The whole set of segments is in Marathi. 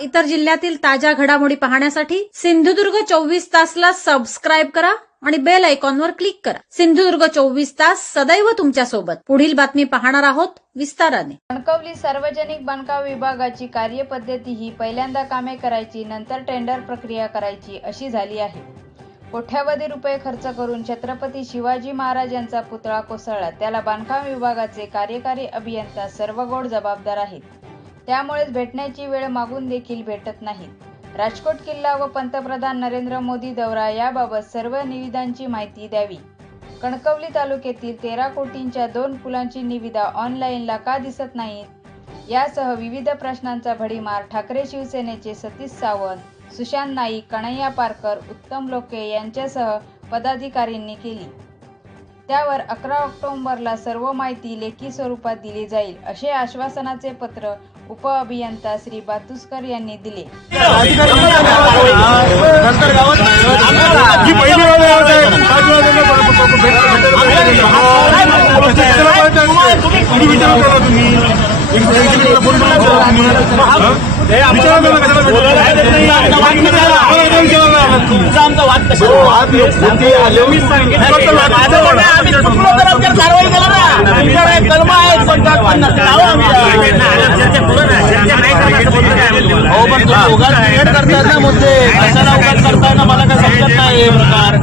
इतर जिल्ह्यातील ताज्या घडामोडी पाहण्यासाठी सिंधुदुर्ग चोवीस तासला सबस्क्राईब करा आणि बेल आयकॉनवर क्लिक करा. सिंधुदुर्ग चोवीस तास सदैव तुमच्यासोबत पुढील बातमी पाहणार आहोत विस्ताराने. कणकवली सार्वजनिक बांधकाम विभागाची कार्यपद्धती ही पहिल्यांदा कामे करायची नंतर टेंडर प्रक्रिया करायची अशी झाली आहे. कोट्यावधी रुपये खर्च करून छत्रपती शिवाजी महाराज यांचा पुतळा कोसळला. त्याला बांधकाम विभागाचे कार्यकारी अभियंता सर्व गोड जबाबदार आहेत. त्यामुळेच भेटण्याची वेळ मागून देखील भेटत नाहीत राजकोट किल्ला व पंतप्रधान नरेंद्र मोदी दौरा याबाबत सर्व निविदांची माहिती द्यावी. कणकवली तालुक्यातील तेरा कोटींच्या दोन पुलांची निविदा ऑनलाईनला का दिसत नाहीत? यासह विविध प्रश्नांचा भडीमार ठाकरे शिवसेनेचे सतीश सावंत सुशांत नाईक कन्हैया पारकर उत्तम लोके यांच्यासह पदाधिकाऱ्यांनी केली. त्यावर अकरा ऑक्टोबरला सर्व माहिती लेखी स्वरूपात दिली जाईल असे आश्वासनाचे पत्र उपअभियंता श्री बातुस्कर यांनी दिले पहिली वेळ आहे आता. पाच वेळा त्यांना प- प- प- भेट- भेट- त्याला पाहिजे असते. किती विचार करा तुम्ही एक बँकेने फोन करा तुम्ही. विचारा त्यांना कशाला भेटत नाही. आम्हाला दोन केलं. हो. हो पण तुम्ही उगाच क्रिएट करताय ना मुद्दे. कशाला उगाच करताय ना? मला काय समजत नाही हे प्रकार.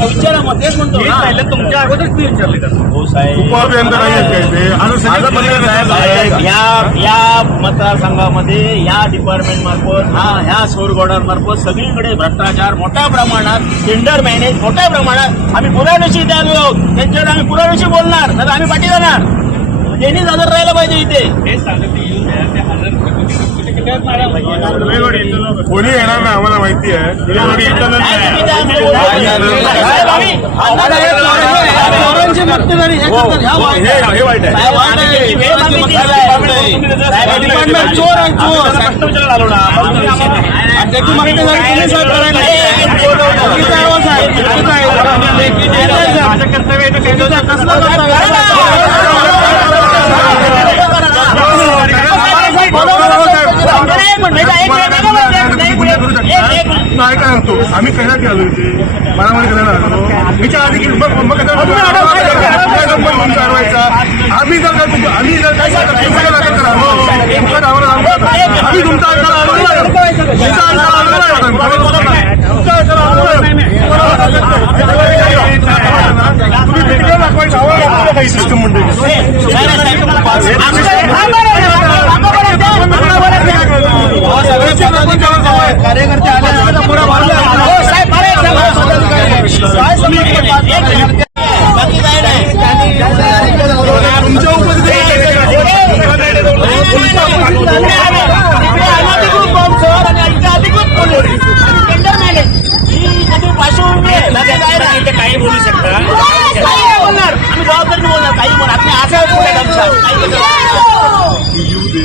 विचारा मग तेच म्हणतो ना. तुमच्या अगोदरच मी विचारले का हो साहेब. उपअभियंता नाही आहेत काय ते. आता सगळं पर्याय साहेब, आहे. या या मतदारसंघामध्ये या डिपार्टमेंट मार्फत हा ह्या सौरगोडांमार्फत सगळीकडे भ्रष्टाचार मोठ्या प्रमाणात टेंडर मॅनेज मोठ्या प्रमाणात आम्ही पुराव्याशी त्या आहोत. त्यांच्यावर आम्ही पुराव्याशी बोलणार तर आम्ही पाठी जाणार. त्यांनीच हजर राहायला पाहिजे इथे. हे सांगत कोणी येणार नाही आम्हाला माहिती आहे नाही. चुकीचं आहे काय होतो आम्ही कशासाठी आलो इथे? मारामारी करायला आलो याच्या आधी की मग मग कारवायचा आम्ही जर काय तुमचं- आम्ही जर काय करा हो, नाव करा. आम्ही तुमचा. तुम्ही भेटीला दाखवायचं. काही सिस्टम म्हणते कार्यकर्ते आले पुढे बाकी काय नाही तुमच्या इथे काही बोलू शकता बोलणार आम्ही जबाबदारी बोलणार काही बोलणार आपल्या आशा पुढे येऊ दे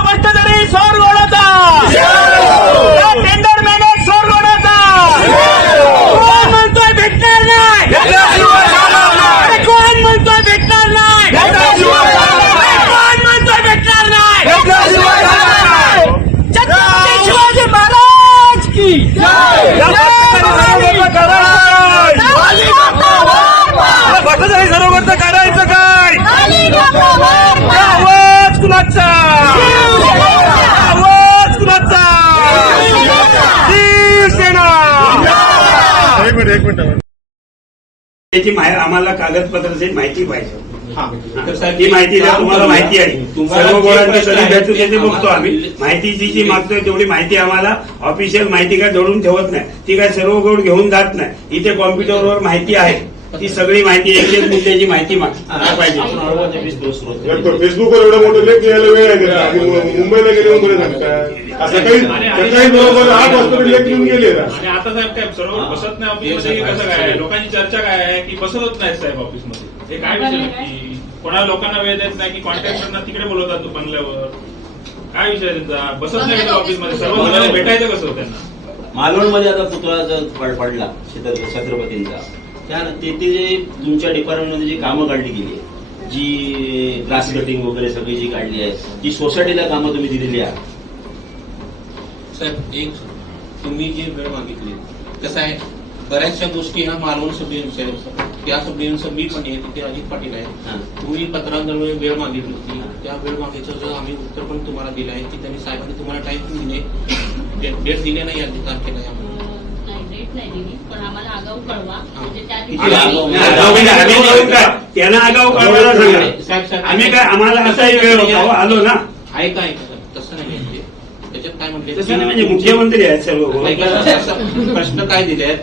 भट्टाचारी सरोवरचं करायचं काय आवाज कुणाचा आवाज कुणाचा शिवसेना एक मिनिट एक मिनिट. त्याची माहि- आम्हाला कागदपत्राची माहिती पाहिजे. ही. माहिती द्या तुम्हाला माहिती आहे. सर्व गोळ्यांची कधी भेटू त्याचे बघतो आम्ही. माहिती जी जी मागतोय तेवढी माहिती आम्हाला ऑफिशियल माहिती काय जोडून ठेवत नाही. ती काय सर्व गोड घेऊन जात नाही. इथे कॉम्प्युटरवर माहिती आहे. ती सगळी माहिती एक एक मुद्द्याची माहिती माग- पाहिजे. फेसबुकवर एवढं मोठं लेख लिहायला वेळ आहे मुंबईला गेले बरं सांगताय सकाळी सकाळी बरोबर आठ वाजता ते लेख लिहून गेले आणि आता साहेब काय सर्व बसत नाही ऑफिसमध्ये की कसं काय? लोकांची चर्चा काय आहे? की बसतच नाही साहेब ऑफिसमध्ये हे काय विषय नक्की कोणा लोकांना वेळ देत नाही की कॉन्ट्रॅक्टरना तिकडे बोलवतात बंगल्यावर. काय विषय त्यांचा? बसत नाही ऑफिसमध्ये सर्व जणांना भेटायचं कसं त्यांना? मालवणमध्ये आता पुतळा जर पड- पडला छत्र- छत्रपतींचा त्या तेथे जे तुमच्या डिपार्टमेंटमध्ये जी कामं काढली गेली जी ग्रास कटिंग वगैरे सगळी जी काढली आहे जी सोसायटीला कामं तुम्ही दिलेली आहात? साहेब एक तुम्ही जी वेळ मागितली कसं आहे? बऱ्याचशा गोष्टी ह्या मालवण सब डिव्हिजनच्या आहेत. त्या सब डिव्हिजनचं मी पण आहे तिथे अजित पाटील आहे हां. तुम्ही पत्रांद्वारे वेळ मागितली होती. त्या वेळ मागितलं आम्ही उत्तर पण तुम्हाला दिलं आहे की त्यांनी साहेबांनी तुम्हाला टाईम पण दिले. डेट- दिले नाही या तारखेला यामध्ये. नाही डेट नाही दिली पण आम्हाला आगाऊ कळवा. म्हणजे त्या किती दिवशी आगाऊ? नाही, आगाऊ म्हणजे आम्ही जाऊन काय त्यांना आगाऊ कळवायला सांगा. साहेब, साहेब, आम्ही काय आम्हाला असाही वेळ होता हो, आलो ना. ऐका ऐका साहेब, तसं नाही ते. त्याच्यात काय म्हणते तसं नाही म्हणजे मुख्यमंत्री आहेत सर्व. प्रश्न काय दिले आहेत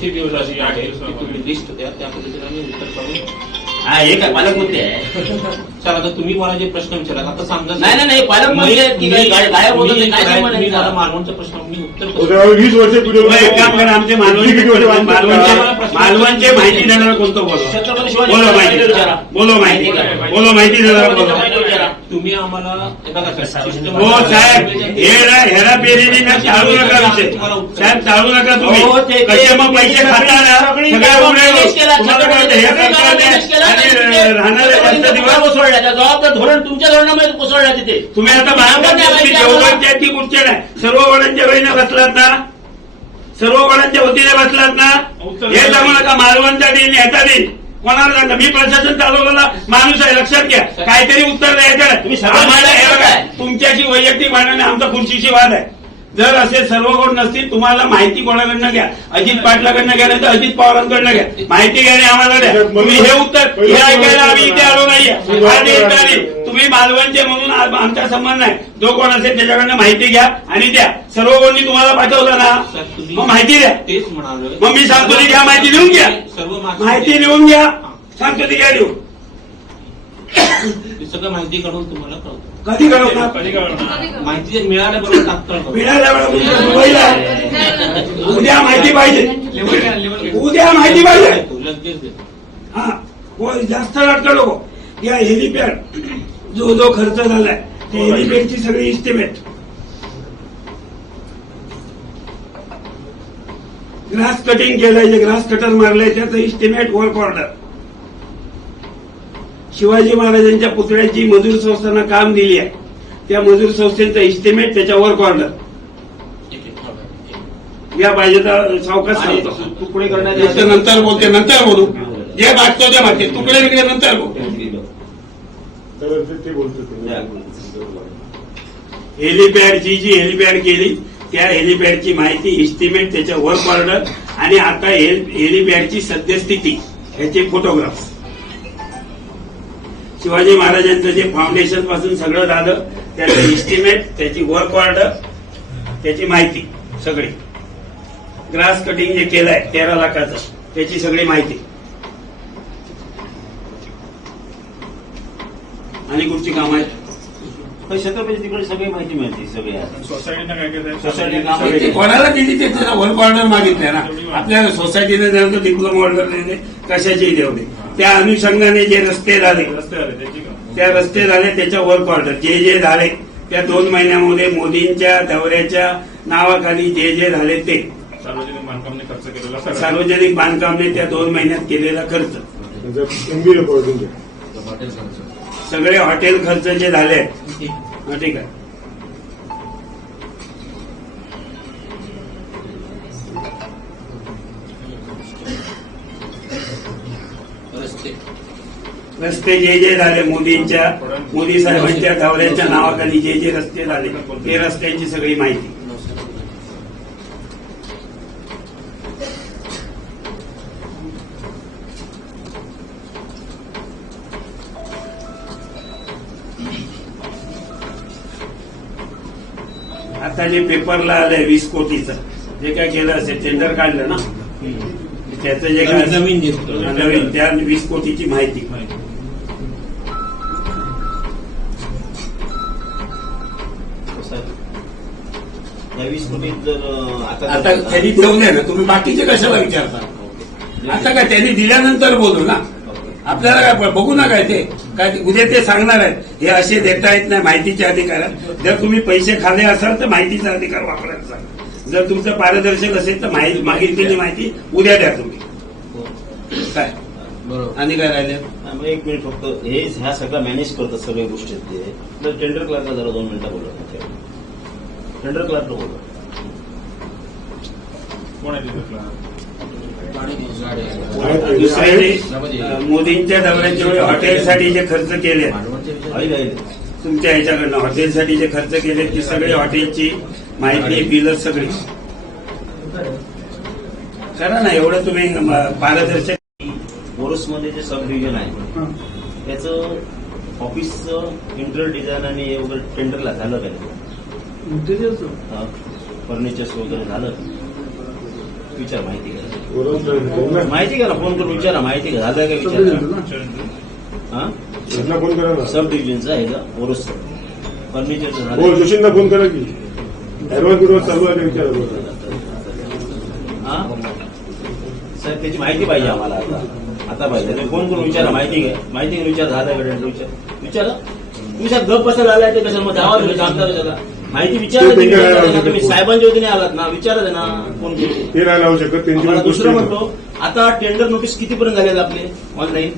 तुमची दिवसाची आहे ती तुम्ही लिस्ट द्या त्या पद्धतीने आम्ही उत्तर काढून हा हे काय पालकमंत्री आहे? सर आता तुम्ही मला जे प्रश्न विचारला? आता समजा नाही, नाही, नाही, पालकमंत्री आहेत की काय? गाय- गायब होतं ते काय संबंध आहे मी त्याचा? मला मालवणचा प्रश्न मी उत्तर कसं- वीस वर्ष पुढे मग एक काम करा आमचे मालवणचे मालवणचे मालवणचे माहिती देणारा कोणतं बोला छत्रपती शिवाजी बोलो महाराजांना माहिती. विचारा. बोलो माहिती. बोलो माहिती देणारा बोला तुम्ही आम्हाला हे हो हेरा हेराफेरीने ना चालू नका विषय. साहेब चालू नका तुम्ही. हो, ते- ते- कसे मग पैसे खाताना हे जबाबदार धोरण तुमच्या धोरणामध्ये कोसळला तिथे. तुम्ही आता देवगडच्या ती कुठच्या नाही सर्व वडांच्या वहीने बसलात ना? सर्व वडांच्या वतीने बसलात ना? हे सांगू नका मालवणचा दिन ह्याचा दिन? कोणाला सांगता मी प्रशासन चालवलेला माणूस आहे लक्षात घ्या. काहीतरी उत्तर द्यायचं तुम्ही हे? तुमच्याशी वैयक्तिक भांडण आमचा खुर्चीची वाद आहे. जर असे सर्व कोण नसतील तुम्हाला माहिती कोणाकडनं घ्या? अजित पाटलाकडनं घ्या नाही तर अजित पवारांकडनं घ्या. माहिती घ्याने आम्हाला द्या तुम्ही हे उत्तर हे ऐकायला आम्ही इथे आलो नाहीये. तारीख तुम्ही मालवणचे म्हणून आज आमचा संबंध नाही. जो कोण असेल त्याच्याकडनं माहिती घ्या आणि द्या. सर्व कोणी तुम्हाला पाठवलं ना मग माहिती द्या. तेच म्हणालोय. मग मी सांगतो ती घ्या माहिती लिहून घ्या. सर्व माहिती- लिहून घ्या. सांगतो ती घ्या लिहून सगळं माहिती काढून तुम्हाला कळवतो. कधी कळवणार? कधी कळणार माहिती जर मिळाल्याबरोबर तात्काळ कळवतो. मिळाल्या वेळा आहे. उद्या माहिती पाहिजे. उद्या माहिती पाहिजे. लगेच देतो. हा हो जास्त रडका नको या हेलिपॅड जो जो खर्च झालाय त्या हेलिपॅडची सगळी इस्टिमेट ग्रास कटिंग केलंय जे ग्रास कटर मारलंय त्याचं इस्टिमेट वर्क ऑर्डर शिवाजी महाराजांच्या पुतळ्याची मजूर संस्थांना काम दिली आहे. त्या मजूर संस्थेचं इस्टिमेट त्याच्या वर्क ऑर्डर. या पाहिजे सावकाश सांगतो. तुकडे करण्यात याचं नंतर बोलते नंतर बोलू. जे वाटतो ते मागते तुकडे बिकडे नंतर बोलू. हेलिपॅडची जी हेलिपॅड केली त्या हेलिपॅडची माहिती इस्टिमेट त्याच्या वर्क ऑर्डर आणि आता हेल- हेलिपॅडची सद्यस्थिती ह्याचे फोटोग्राफ्स शिवाजी महाराजांचं जे फाउंडेशनपासून सगळं झालं त्याचं इस्टिमेट त्याची वर्क ऑर्डर त्याची माहिती सगळी. ग्रास कटिंग जे केलंय तेरा लाखाचं. त्याची सगळी माहिती. आणि कुठची कामं आहेत? छत्रपती तिकडे सगळी माहिती मिळते सगळी आहे. सोसायटीनं काय सोसायटी कोणाला दिली ते? वर्क ऑर्डर मागितलं ना. आपल्या सोसायटीने तर डिप्लोमा ऑर्डर दिले. कशाचेही देऊ दे. त्या अनुषंगाने जे रस्ते झाले त्या रस्ते झाले त्याच्या वर्क ऑर्डर जे जे झाले त्या दोन महिन्यामध्ये मोदींच्या दौऱ्याच्या नावाखाली जे जे झाले ते. सार्वजनिक बांधकामने खर्च केलेला सार्वजनिक बांधकामने त्या दोन महिन्यात केलेला खर्च. सगळे हॉटेल खर्च. जे झाले ठीक आहे. रस्ते जे जे झाले मोदींच्या मोदी साहेबांच्या दौऱ्याच्या नावाखाली जे जे रस्ते झाले ते रस्त्यांची सगळी माहिती. आता जे पेपरला आलंय वीस कोटीचं जे काय केलं असेल टेंडर काढलं ना? त्याचं जे काय नवीन त्या वीस कोटीची माहिती. जर अं, आता आता त्यांनी ठेवलंय ना तुम्ही बाकीचे कशाला विचारता? आता काय त्यांनी दिल्यानंतर बोलू ना? आपल्याला काय बघू ना काय ते? काय ते- उद्या ते सांगणार आहेत. हे असे देता येत नाही माहितीचे अधिकार आहेत. जर तुम्ही पैसे खाल्ले असाल तर माहितीचा अधिकार वापरायला सांगा जर तुमचं पारदर्शक असेल तर माहिती मागितलेली माहिती उद्या द्या तुम्ही. काय? आणि काय राहिले? एक मिनिट फक्त हे ह्या सगळं मॅनेज करतात सगळ्या गोष्टी ते. टेंडर क्लार्कला जरा दोन मिनिटं बोलत टेंडर क्लार्कला बोलत कोण आहे अं, मोदींच्या दौऱ्याच्या वेळी हॉटेलसाठी जे खर्च केले. तुमच्या ह्याच्याकडनं हॉटेलसाठी जे खर्च केले ती सगळी हॉटेलची माहिती बिल सगळी. करा ना एवढं तुम्ही म, पारदर्शक. ओरसमध्ये जे सब डिव्हिजन आहे त्याचं ऑफिसचं इंटर डिझाईन आणि हे वगैरे टेंडरला झालं काय फर्निचर्स वगैरे झालं. विचार माहिती घ्या. माहिती घ्या ना फोन करून विचारा माहिती घ्या. झालं का विचारा? हा? फोन करा सब डिव्हिजनचं आहे का? ओरस फर्निचरचं हो झालं जोशींना फोन करा की. ऍडव्हान्स बिडव्हान्स चालू आहे का विचारा सर त्याची माहिती पाहिजे आम्हाला आता. आता पाहिजे. तुम्ही फोन करून विचारा माहिती घ्या. माहिती घेऊन विचार झाला विचार. विचारा. तुम्ही सर गप बसा झालाय ते कशाला? मग तुम्ही सांगता कशाला माहिती विचारा ते तुम्ही ना. साहेबांच्या वतीने आलात ना विचारा त्यांना फोन करून. ते राहायला आवश्यक त्यांची आम्हाला पण गोष्ट दुसरं. म्हणतो आता टेंडर नोटीस कितीपर्यंत झालेत आपले? ऑनलाईन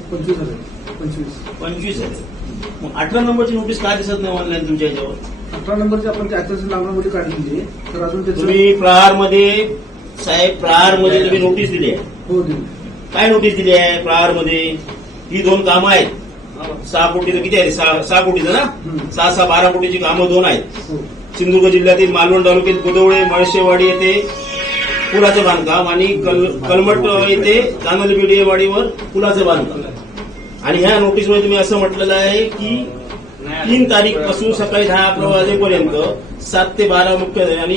पंचवीस झाले मग अठरा नंबरची नोटीस काय दिसत नाही ऑनलाईन तुमच्या ह्याच्यावर अठरा नंबरची आपण त्या ऍक्सेस लागण्यामध्ये काढलेली तर अजून त्याचं तुम्ही प्रहारमध्ये साहेब प्रहारमध्ये तुम्ही नोटीस दिली आहे. हो दिली. काय नोटीस दिली आहे प्रहारमध्ये? ही दोन कामं आहेत. सहा कोटीचं किती आहे? सहा कोटीचं ना. सहा सहा बारा कोटीची कामं दोन आहेत. हो. सिंधुदुर्ग जिल्ह्यातील मालवण तालुक्यात गोदवळे मळशेवाडी येथे पुलाचं बांधकाम आणि कल, कलमट येथे चांदलबिडेवाडीवर पुलाचं बांधकाम. आणि ह्या नोटीसमध्ये तुम्ही असं म्हटलेलं आहे की तीन तारीखपासून सकाळी दहा अकरा वाजेपर्यंत सात ते बारा मुख्य आणि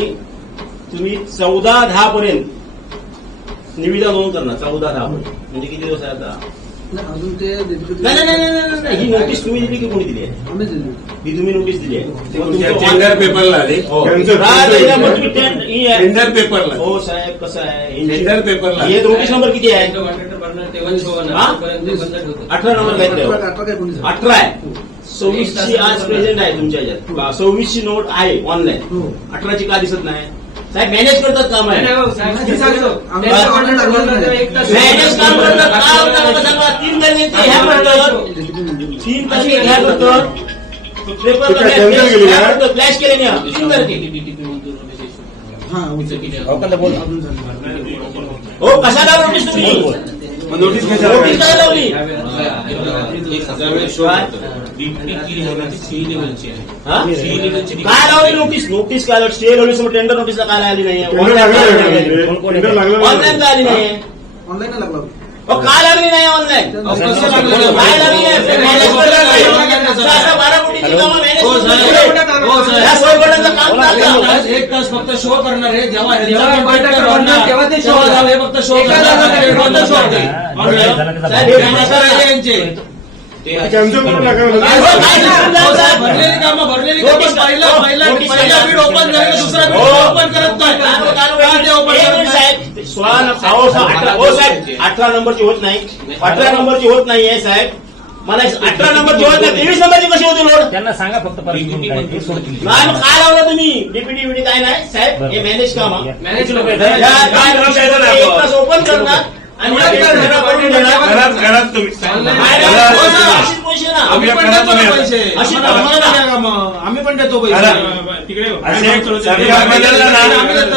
तुम्ही चौदा दहा पर्यंत निविदा नोंद करणार चौदा दहा पर्यंत. म्हणजे किती दिवस आहे आता? नाही, अजून ते dedicated- नाही नाही नाही, नाही नाही, ही नोटीस तुम्ही दिली की कोणी दिली आहे? आम्ही दिली ही तुम्ही नोटीस दिली आहे. तुमचं टेंडर पेपरला आले. हो. मग तुम्ही टेंड- ही आहे. टेंडर पेपरला हो साहेब कसं आहे? टेंडर पेपरला हे नोटीस नंबर किती आहे? हा? अठरा नंबर काहीतरी आहे. अठरा काय कोणी झालं? अठरा आहे. सव्वीसची आज प्रेझेंट आहे तुमच्या ह्याच्यात सव्वीसची नोट आहे ऑनलाईन हो. अठराची का दिसत नाही? साहेब मॅनेज करतात काम आहे. मॅनेज काम करतात का होतं मला सांगा तीन ह्या करतात तीन तारीख ह्या करतात पेपर ते काय cancel केली का? फ्लॅश केले नाही तीन तारीख हा, अजून झालं. हो कशाला नोटीस तुम्ही नोटीस कशाला नोटीस काय लावली हा? काय लावली नोटीस नोटीस काय लावली स्टे लावली समोर टेंडर नोटीसला काय आली नाही. ऑनलाईन काय आली नाही ऑनलाईन लागला अहो, का लागली नाही ऑनलाईन? काय लागली नाही? बारा कोटीची सोयीपणाचं काम चालतं. एक तास फक्त शो करणार आहे. जेव्हा जेव्हा बैठक करणार, तेव्हा ते तेव्हा हे फक्त शो करणार. हे यांचे. भरलेली कामं भरलेली नोटीस कामं. पहिला पहिला नोटीस पहिला करा. बीड ओपन झालं की दुसरा बीड. ओपन करत नाही? साहेब साहेब, अठरा हो साहेब अठरा नंबरची होत नाही. अठरा नंबरची होत नाहीये साहेब. मला अठरा नंबरची होत नाही तेवीस नंबरची कशी होती लोड? त्यांना सांगा फक्त. नाही मग काय लावलं तुम्ही? डीपीटी बीटी काय नाही साहेब. हे मॅनेज काम. मॅनेज ओपन करणार. घरात घरात तुम्ही आम्ही पण देतो पैसे.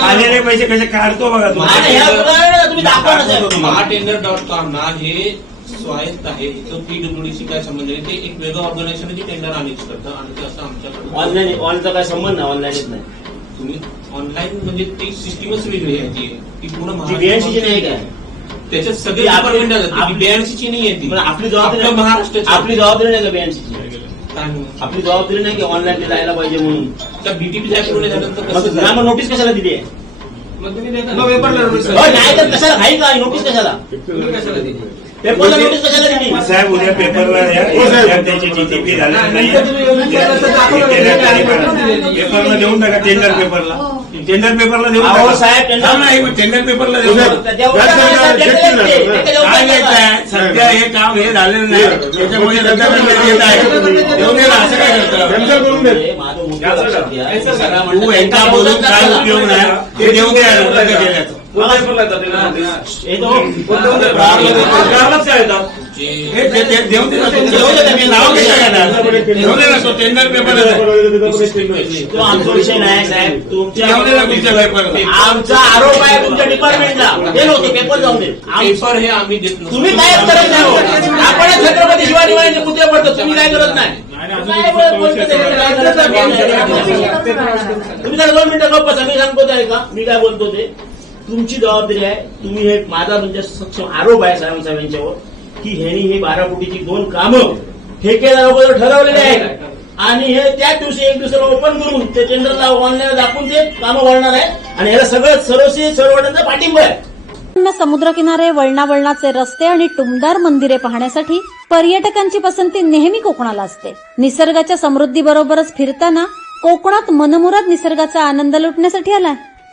आलेले पैसे कसे काढतो बघा तुम्ही. महाटेंडर डॉट कॉम ना हे स्वायत्त आहे. तो पीडब्ल्यूडीसी काय संबंध नाही. ते एक वेगळं ऑर्गनायझेशन जे टेंडर मॅनेज करतं. आणि ते असं आमच्याकडे ऑनलाईन ऑनचा काय संबंध नाही. ऑनलाईन येत नाही. तुम्ही ऑनलाईन म्हणजे ती सिस्टीमच वेगळी आहे. ती ती पूर्ण ती काय त्याच्यात सगळे आपली- डिपार्टमेंट आपली- बीएनसीची नाही आहे ती. पण आपली जबाबदारी महाराष्ट्राची आपली जबाबदारी नाही का म्हणून? आपली जबाबदारी नाही की ऑनलाईन जायला पाहिजे म्हणून. त्या बीटीपी झाल्यानंतर मग नोटीस कशाला दिली आहे? मग तुम्ही पेपरला नाही तर कशाला? नोटीस कशाला? तुम्ही कशाला दिली? पेपरला नोटीस कशाला दिली? साहेब उद्या पेपरला या हो, साहेब. विद्यार्थ्यांची झालेली नाही हे नाही. पेपरला देऊन टाका टेंडर पेपरला. टेंडर पेपरला देऊन अहो टाका. साहेब त्यांना टेंडर पेपरला देऊन टाका. जेवढं जास्त काय नाही. काय सध्या हे काम हे झालेलं नाही. त्याच्यामुळे रद्द करण्यात येत आहे. देऊन असं काय करतं? करून दे हे माझं मुख्य लक्षात घ्या. तू एकदा बोलून काय उपयोग नाही? ते देऊन द्या रद्द केल्याचं. हे काय? हे आमचा विषय नाही साहेब तुमच्या आरोप आहे तुमच्या डिपार्टमेंटला ते नव्हते पेपर जाऊन दे पेपर हे आम्ही देत तुम्ही कायच करत नाही हो. आपणच छत्रपती शिवाजी महाराजांचे पुतळे पडतो तुम्ही काय करत नाही काय? काय? तुम्ही जरा दोन मिनिटं गप्प बसा. मी सांगतो ते ऐका मी काय बोलतो ते तुमची जबाबदारी आहे. तुम्ही हे माझा म्हणजे सक्षम आरोप आहे साहेब यांच्यावर की ह्यांनी हे बारा कोटीची दोन कामं ठेकेदाराबरोबर ठरवलेले आहेत. आणि हे त्याच दिवशी एक दुसऱ्याला ओपन करून ते टेंडरला ऑनलाईन दाखवून ते कामं वळणार आहे आणि याला सगळं सर्वस्वी सर्वांचा पाठिंबा आहे. समुद्रकिनारे वळणावळणाचे रस्ते आणि टुमदार मंदिरे पाहण्यासाठी पर्यटकांची पसंती नेहमी कोकणाला असते. निसर्गाच्या समृद्धीबरोबरच फिरताना कोकणात मनमुराद निसर्गाचा आनंद लुटण्यासाठी आलाय.